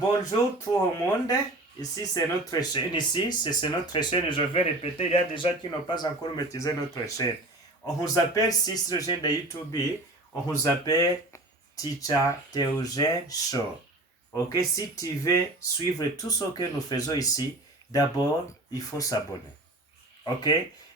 Bonjour tout le monde. Ici, c'est notre chaîne. C'est notre chaîne. Je vais répéter. Il y a des gens qui n'ont pas encore maîtrisé notre chaîne. On vous appelle, si c'est le chaîne de YouTube, on vous appelle Teacher Théogène Show. Ok, si tu veux suivre tout ce que nous faisons ici, d'abord, il faut s'abonner. Ok,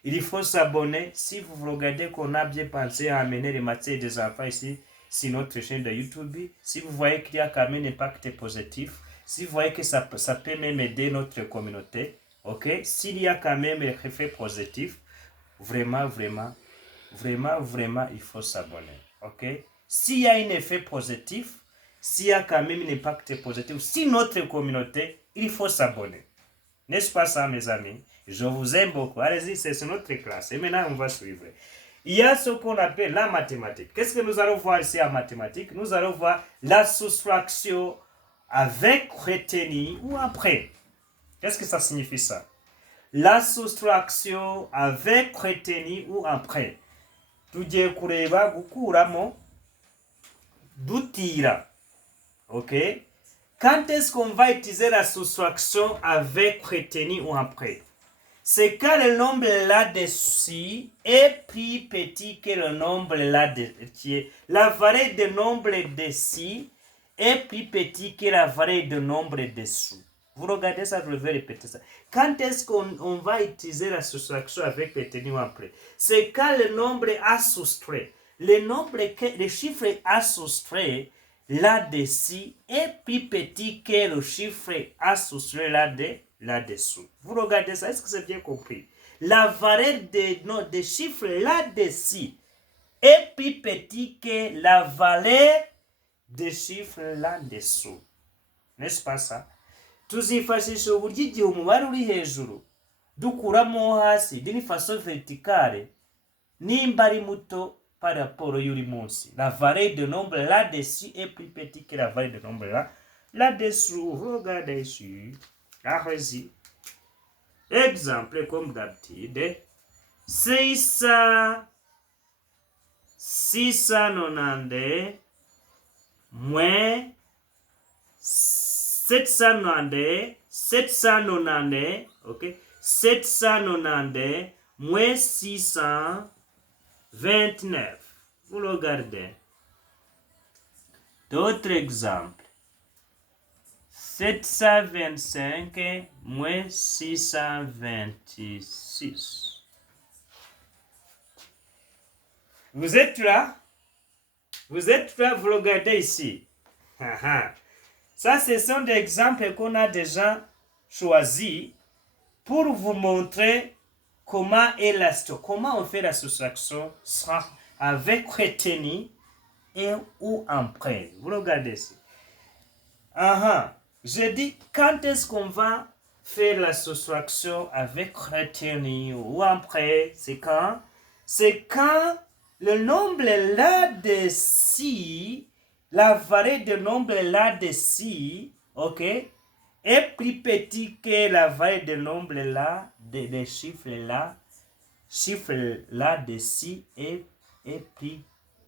il faut s'abonner. Si vous regardez qu'on a bien pensé à amener les matières des enfants ici, sur notre chaîne de YouTube, si vous voyez qu'il y a quand même un impact positif, si vous voyez que ça peut même aider notre communauté, ok, s'il y a quand même un effet positif, vraiment, il faut s'abonner, ok. S'il y a un effet positif, s'il y a quand même un impact positif sur notre communauté, il faut s'abonner. N'est-ce pas ça, mes amis? Je vous aime beaucoup. Allez-y, c'est notre classe. Et maintenant, on va suivre. Il y a ce qu'on appelle la mathématique. Qu'est-ce que nous allons voir ici en mathématiques? Nous allons voir la soustraction avec retenue ou après. Qu'est-ce que ça signifie ça? La soustraction avec retenue ou après. Tugiye kureba gukuramo dutira. Ok? Quand est-ce qu'on va utiliser la soustraction avec retenue ou après? C'est quand le nombre là-dessus est plus petit que le nombre là-dessus. La variété de nombre dessus est plus petit que la variété de nombre dessous. Vous regardez ça, je vais répéter ça. Quand est-ce qu'on va utiliser la soustraction avec retenue ou après? C'est quand le nombre à soustraire. Le chiffre à soustraire là-dessus est plus petit que le chiffre à soustraire là-dessous. Vous regardez ça, est-ce que c'est bien compris? La variété des chiffres là-dessus est plus petit que la valeur des chiffres là-dessous. N'est-ce pas ça? Tuzifashisha uburyo igihe umubare uri hejuru dukuramo hasi d'une façon verticale nimba ari muto par rapport y'uri munsi. La valeur de nombre là-dessus est plus petite que la valeur de nombre là-dessous. Regardez ici. Allez-y. Exemple comme d'habitude. 690 moins 790, ok, 790 moins 629. Vous regardez. D'autres exemples. 725 moins 626. Vous êtes là? Vous êtes là? Vous regardez ici. Ça, ce sont des exemples qu'on a déjà choisis pour vous montrer comment on fait la soustraction avec retenue et ou emprunt. Vous regardez ici. Je dis, quand est-ce qu'on va faire la soustraction avec retenue ou emprunt? C'est quand? C'est quand le nombre là-dessus, la variété de nombre là-dessus, ok, est plus petit que la variété de nombre là, des chiffres là-dessus est plus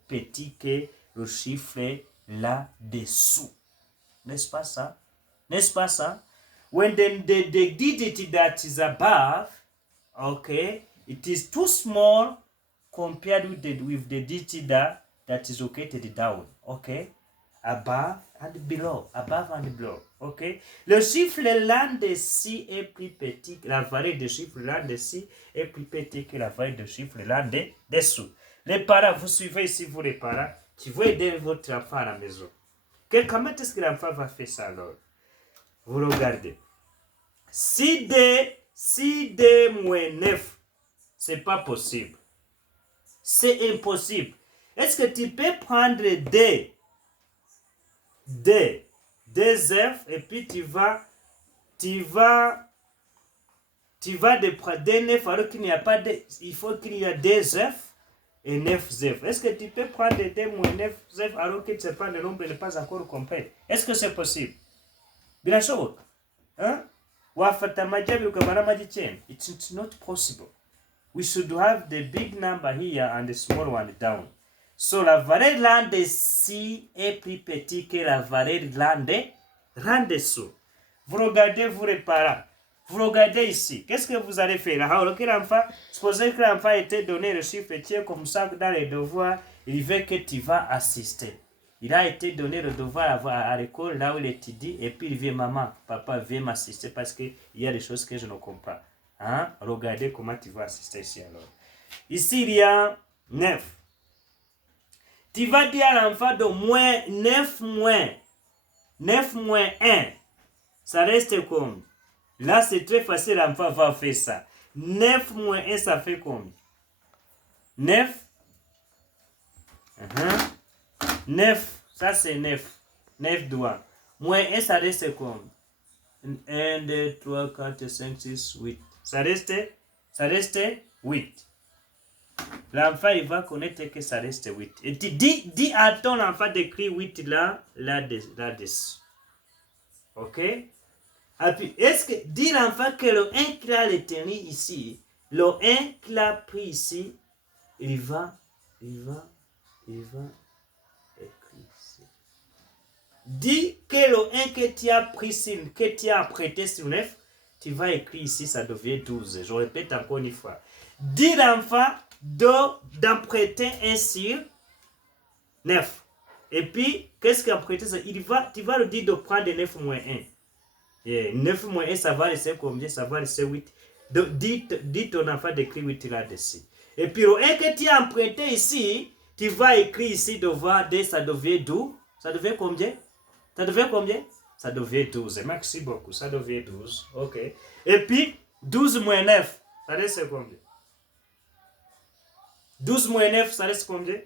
petit que le chiffre là-dessous. N'est-ce pas ça? N'est-ce pas ça? When the digit that is above, okay, it is too small compared with the digit that is located down, okay? Above and below, okay? Le chiffre là-dessus est plus petit, la variété de chiffre là-dessus est plus petit que la variété de chiffre là-dessous. Les parents, vous suivez ici, vous les parents, qui vont aider votre enfant à la maison. Comment est-ce que l'enfant va faire ça alors? Vous regardez. 6D moins 9, c'est pas possible. C'est impossible. Est-ce que tu peux prendre des F et puis tu vas de 9 alors qu'il n'y a pas de, il faut qu'il y ait des F et 9 F. Est-ce que tu peux prendre D moins 9 F alors que tu sais pas le nombre n'est pas encore complet? Est-ce que c'est possible? Bila shoboka. Wafata majabiri ukabara majicheni. It's not possible. We should have the big number here and the small one down. So la valeur là-dessus est plus petite que la valeur Rang-dessous. Vous regardez, vous réparez. Vous regardez ici. Qu'est-ce que vous allez faire? Alors que l'enfant, supposez que l'enfant était donné le chiffre entier comme ça dans les devoirs, il veut que tu vas assister. Il a été donné le devoir à l'école, là où il étudie, et puis il vient, maman, papa, viens m'assister parce qu'il y a des choses que je ne comprends pas. Hein? Regardez comment tu vas assister ici alors. Ici, il y a 9. Tu vas dire à l'enfant de moins 9 moins 1. Ça reste comme. Là, c'est très facile, l'enfant va faire ça. 9 moins 1, ça fait combien? 9. 9, ça c'est 9. 9 doigts. Moins 1, ça reste combien? 1, 2, 3, 4, 5, 6, 8. Ça reste 8. L'enfant, il va connaître que ça reste 8. Et tu dis à ton enfant d'écrire 8 là-dessus. Ok? Et puis, est-ce que, dis l'enfant que le 1 qu'il a retenu ici, le 1 qu'il a pris ici, il va écrire ici. Dis que le 1 que tu as pris ici, que tu as prêté sur 9, tu vas écrire ici, ça devient 12. Je répète encore une fois. Dis l'enfant d'en prêter un sur 9. Et puis, qu'est-ce qu'il a prêté? Tu vas le dire de prendre 9 moins 1. Et 9 moins 1, ça va laisser combien? Ça va laisser 8. Donc, dis ton enfant d'écrire 8 là-dessus. Et puis, le 1 que tu as emprunté ici, tu vas écrire ici devant D, ça devient 12. Ça devient combien? Ça devient combien? Ça devient 12. Merci beaucoup. Ça devient 12. Ok. Et puis, 12 moins 9, ça reste combien? 12 moins 9, ça reste combien?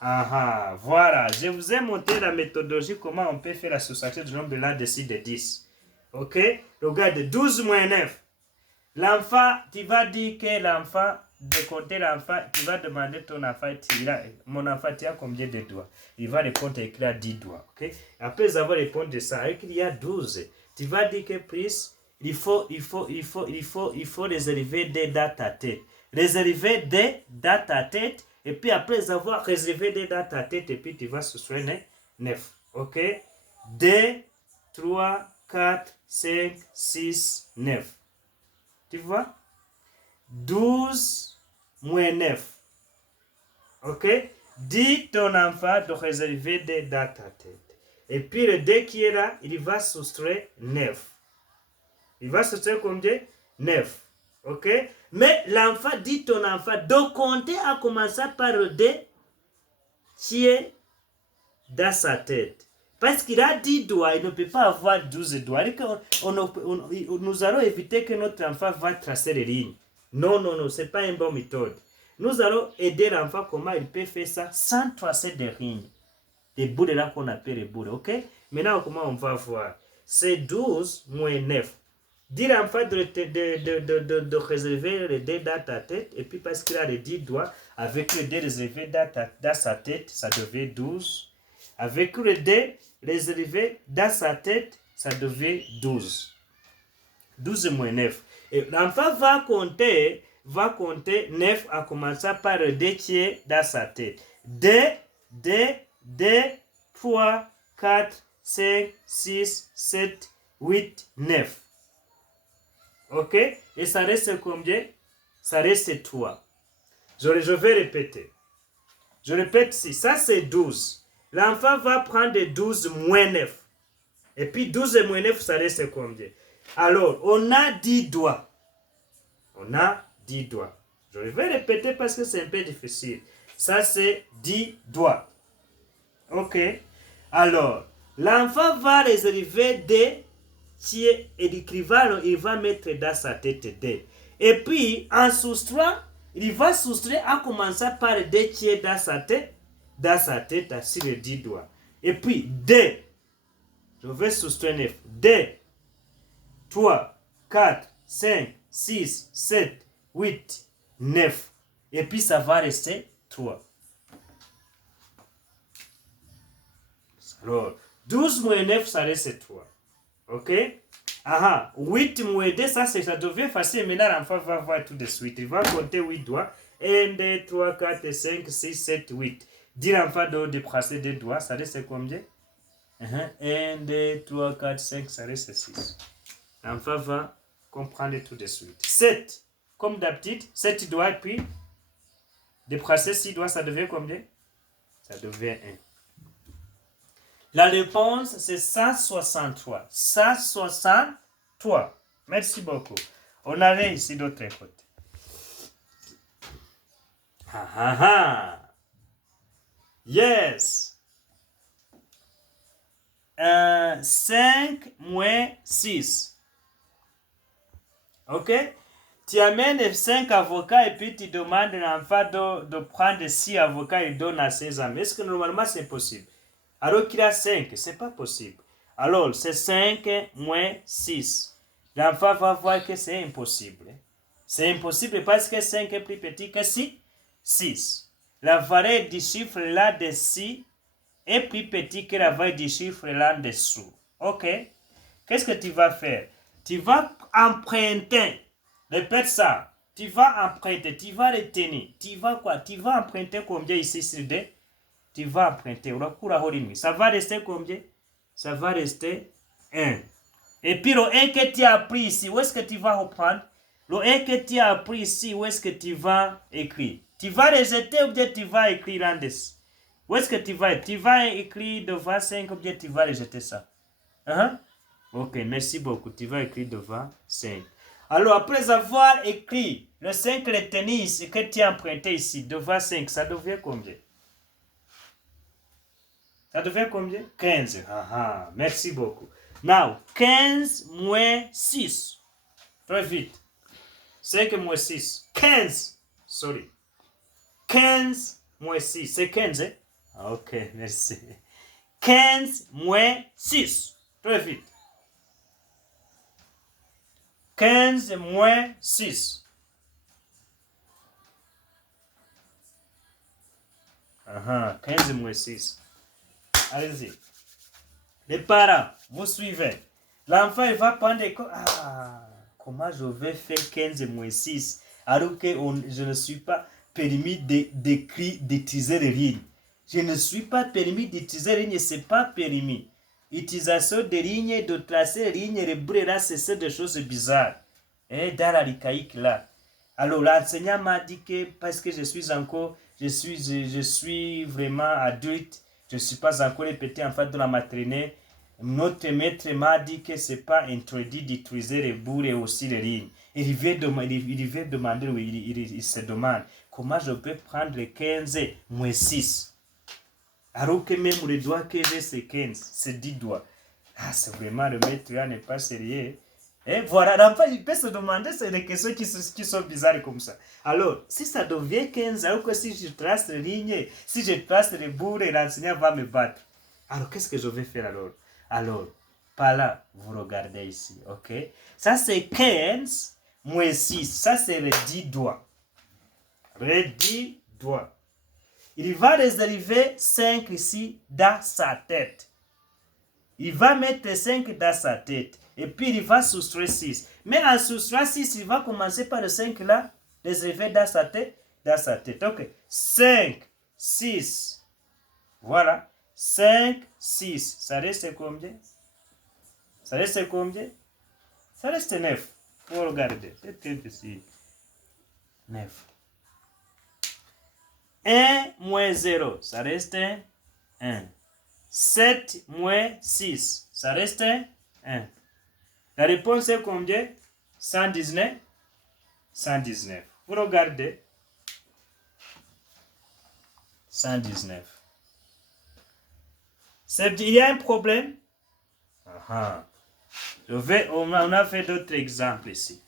Ah, voilà. Je vous ai montré la méthodologie, comment on peut faire la soustraction du nombre de là-dessus de 10. Ok? Regarde, 12 moins 9. L'enfant, tu vas dire que l'enfant, de compter l'enfant, tu vas demander ton enfant, mon enfant, tu as combien de doigts? Il va répondre avec là 10 doigts. Ok? Après avoir répondu de ça, avec il y a 12. Tu vas dire que plus, il faut réserver des dans ta tête. Réserver des dans ta tête. Et puis après avoir réservé des dans ta tête, et puis tu vas soustraire 9. Ok? 2, 3, 4, 5, 6, 9. Tu vois? 12 moins 9. Ok? Dis ton enfant de réserver des dans ta tête. Et puis le 2 qui est là, il va soustraire 9. Il va soustraire combien? 9. Ok? Mais l'enfant, dit ton enfant de compter à commencer par le 2 qui est dans sa tête. Parce qu'il a 10 doigts, il ne peut pas avoir 12 doigts. Nous allons éviter que notre enfant va tracer les lignes. Non, ce n'est pas une bonne méthode. Nous allons aider l'enfant comment il peut faire ça sans tracer des lignes. Des bouts de là qu'on appelle les bouts. Ok? Maintenant, comment on va voir? C'est 12 moins 9. Dis l'enfant de réserver le dé dans ta tête. Et puis parce qu'il a les 10 doigts, avec le dé réservé dans sa tête, ça devient 12. Avec le dé réservé dans sa tête, ça devient 12. 12 moins 9. Et l'enfant va compter 9 en commençant par le dé qui est dans sa tête. 2, 3, 4, 5, 6, 7, 8, 9. Ok? Et ça reste combien? Ça reste 3. Je vais répéter. Je répète ici. Ça, c'est 12. L'enfant va prendre 12 moins 9. Et puis 12 moins 9, ça reste combien? Alors, on a 10 doigts. On a 10 doigts. Je vais répéter parce que c'est un peu difficile. Ça, c'est 10 doigts. Ok? Alors, l'enfant va réserver des qui est l'équivalent, il va mettre dans sa tête D. Et puis, en soustrayant, il va soustraire en commençant par D qui est dans sa tête sur les 10 doigts. Et puis, D, je vais soustraire 9. D, 3, 4, 5, 6, 7, 8, 9. Et puis, ça va rester 3. Alors, 12 moins 9, ça reste 3. Ok? 8 moins 2, ça devient facile. Maintenant, l'enfant va voir tout de suite. Il va compter 8 doigts. 1, 2, 3, 4, 5, 6, 7, 8. Dis l'enfant de déplacer 2 doigts, ça reste combien? 1, 2, 3, 4, 5, ça reste 6. L'enfant va comprendre tout de suite. 7, comme d'habitude, 7 doigts, puis déplacer 6 doigts, ça devient combien? Ça devient 1. La réponse, c'est 163. 163. Merci beaucoup. On avait ici d'autres côtés. Yes. 5 moins 6. Ok? Tu amènes 5 avocats et puis tu demandes à l'enfant de prendre 6 avocats et donne à ses amis. Est-ce que normalement c'est possible? Alors qu'il a 5, c'est pas possible. Alors c'est 5 moins 6. L'enfant va voir que c'est impossible. C'est impossible parce que 5 est plus petit que 6. La valeur du chiffre là de 6 est plus petit que la valeur du chiffre là en dessous. Ok? Qu'est-ce que tu vas faire? Tu vas emprunter. Répète ça. Tu vas emprunter. Tu vas retenir. Tu vas quoi? Tu vas emprunter combien ici sur 2? Tu vas emprunter. Ça va rester combien? Ça va rester 1. Et puis le 1 que tu as pris ici, où est-ce que tu vas reprendre? Le 1 que tu as pris ici, où est-ce que tu vas écrire? Tu vas rejeter ou bien tu vas écrire en dessous? Où est-ce que tu vas? Tu vas écrire devant 5 ou bien tu vas rejeter ça? Ok, merci beaucoup. Tu vas écrire devant 5. Alors, après avoir écrit le 5 retenu ici, que tu as emprunté ici, devant 5, ça devient combien? Ça devient combien? 15. Merci beaucoup. Now, 15 moins 6. Très vite. 5 moins 6. 15. Sorry. 15 moins 6. C'est 15, hein? Ok, merci. 15 moins 6. Très vite. 15 moins 6. 15 moins 6. Allez-y. Les parents, vous suivez. L'enfant, il va prendre des... comment je vais faire 15 moins 6 alors que je ne suis pas permis d'utiliser les lignes. Je ne suis pas permis d'utiliser les lignes, ce n'est pas permis. Utilisation des lignes, de tracer les lignes, les boules là, c'est des choses bizarres. Et dans la ricaïque là. Alors l'enseignant m'a dit que parce que je suis encore, je suis vraiment adulte, je ne suis pas encore le petit enfant de la maternelle. Notre maître m'a dit que ce n'est pas interdit d'utiliser les boules et aussi les lignes. Il se demande comment je peux prendre 15 moins 6. Alors que même le doigt que j'ai, c'est 15, c'est 10 doigts. C'est vraiment le maître là n'est pas sérieux. Et voilà, l'enfant il peut se demander, c'est des questions qui sont bizarres comme ça. Alors, si ça devient 15, alors que si je trace les lignes, si je trace les boules, l'enseignant va me battre. Alors, qu'est-ce que je vais faire alors? Alors, par là, vous regardez ici, ok? Ça, c'est 15 moins 6. Ça, c'est les 10 doigts. Les 10 doigts. Il va réserver 5 ici dans sa tête. Il va mettre 5 dans sa tête. Et puis, il va soustraire 6. Mais en soustraire 6, il va commencer par le 5 là, réservé dans sa tête. Ok. 5, 6. Voilà. 5, 6. Ça reste combien? Ça reste combien? Ça reste 9. Faut regarder. Peut-être ici. 9. 1 moins 0. Ça reste 1. 7 moins 6. Ça reste 1. La réponse est combien? 119. 119. Vous regardez. 119. Il y a un problème? On a fait d'autres exemples ici.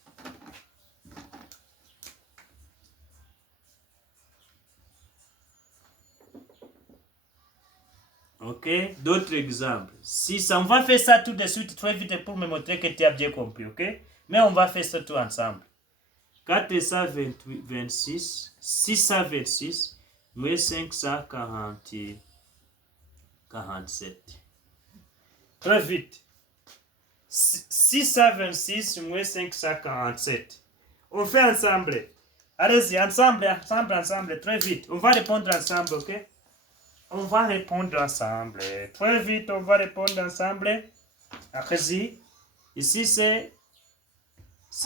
Ok, d'autres exemples. On va faire ça tout de suite, très vite, pour me montrer que tu as bien compris, ok? Mais on va faire ça tout ensemble. 426, 626, moins 547. Très vite. 626 moins 547. On fait ensemble. Allez-y, ensemble, très vite. On va répondre ensemble, ok? on va répondre ensemble. Très vite, on va répondre ensemble. Allez-y. Ici, c'est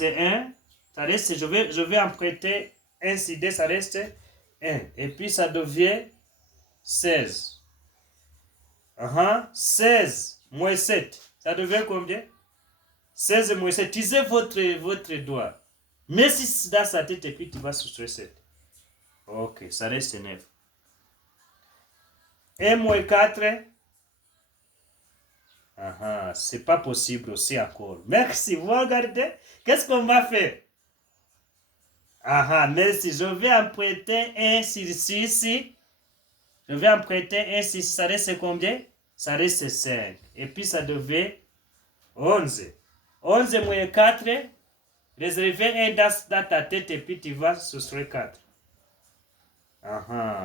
1. Ça reste, je vais emprunter 1 sur 2, ça reste 1. Et puis, ça devient 16. 16 moins 7. Ça devient combien? 16 moins 7. Utilisez votre doigt. Mais si dans sa tête, et puis tu vas soustraire 7. Ok, ça reste 9. 1 moins 4. C'est pas possible aussi encore. Merci. Vous regardez. Qu'est-ce qu'on va faire? Merci. Je vais emprunter 1 sur 6. Je vais emprunter 1 sur 6. Ça reste combien? Ça reste 5. Et puis ça devient 11. 11 moins 4. Réservez 1 dans ta tête et puis tu vas soustraire 4.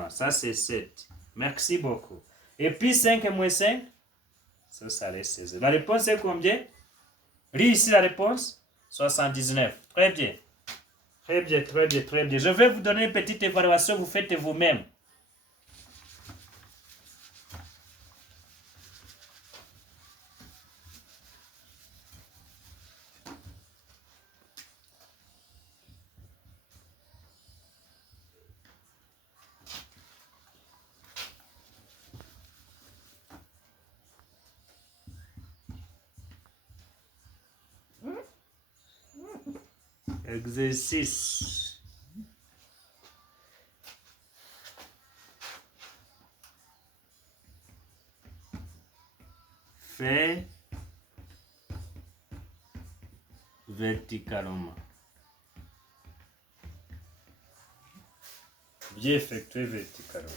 Ça c'est 7. Merci beaucoup. Et puis 5 moins 5. Ça reste 16. La réponse est combien? Lis ici la réponse. 79. Très bien. Très bien, très bien, très bien. Je vais vous donner une petite évaluation, vous faites vous-même. Exercice. Fait verticalement. Bien effectué verticalement.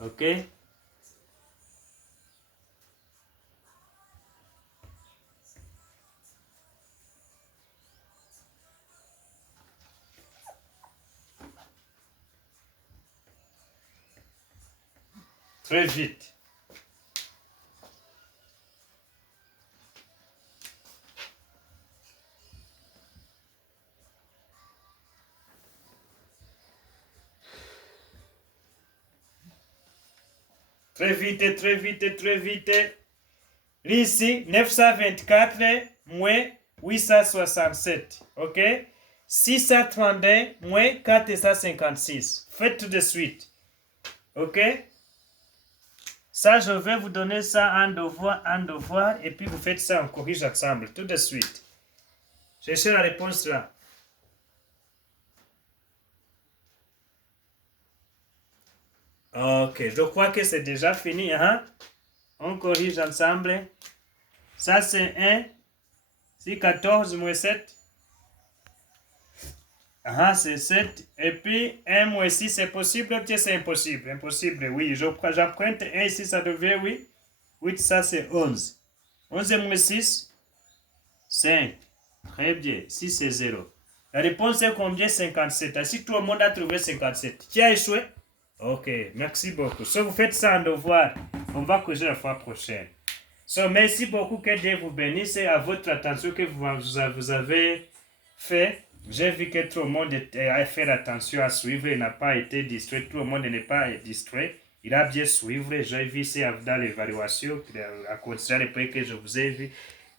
Ok? Très vite. Très vite, très vite, très vite. Ici, 924 moins 867. Ok? 632 moins 456. Faites tout de suite. Ok? Ça, je vais vous donner ça en devoir, et puis vous faites ça, on corrige ensemble, tout de suite. Cherchez la réponse là. Ok, je crois que c'est déjà fini, On corrige ensemble. Ça, c'est 1. C'est 14 moins 7. C'est 7. Et puis, 1 moins 6, c'est possible ou c'est impossible? Impossible, oui. J'emprunte 1 ici, ça devient 8. 8, ça, c'est 11. 11 moins 6, 5. Très bien. 6, c'est 0. La réponse est combien? 57. Si tout le monde a trouvé 57. Qui a échoué? Ok, merci beaucoup. Si vous faites ça en devoir, on va corriger la fois prochaine. Merci beaucoup, que Dieu vous bénisse et à votre attention que vous avez fait. J'ai vu que tout le monde a fait attention à suivre, il n'a pas été distrait, tout le monde n'est pas distrait. Il a bien suivi, j'ai vu ici dans l'évaluation, à considérer les points que je vous ai vu,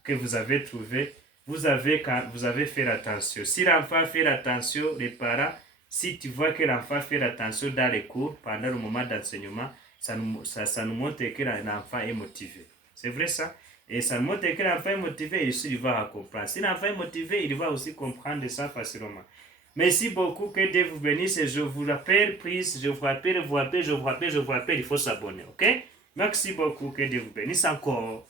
que vous avez trouvé, vous avez fait attention. Si l'enfant fait attention, les parents, si tu vois que l'enfant fait attention dans les cours, pendant le moment d'enseignement, ça nous montre que l'enfant est motivé. C'est vrai ça? Et ça montre que l'enfant est motivé et il va comprendre. Si l'enfant est motivé, il va aussi comprendre ça facilement. Merci beaucoup, que Dieu vous bénisse. Et je vous rappelle, please, je vous rappelle, il faut s'abonner, ok? Merci beaucoup, que Dieu vous bénisse encore.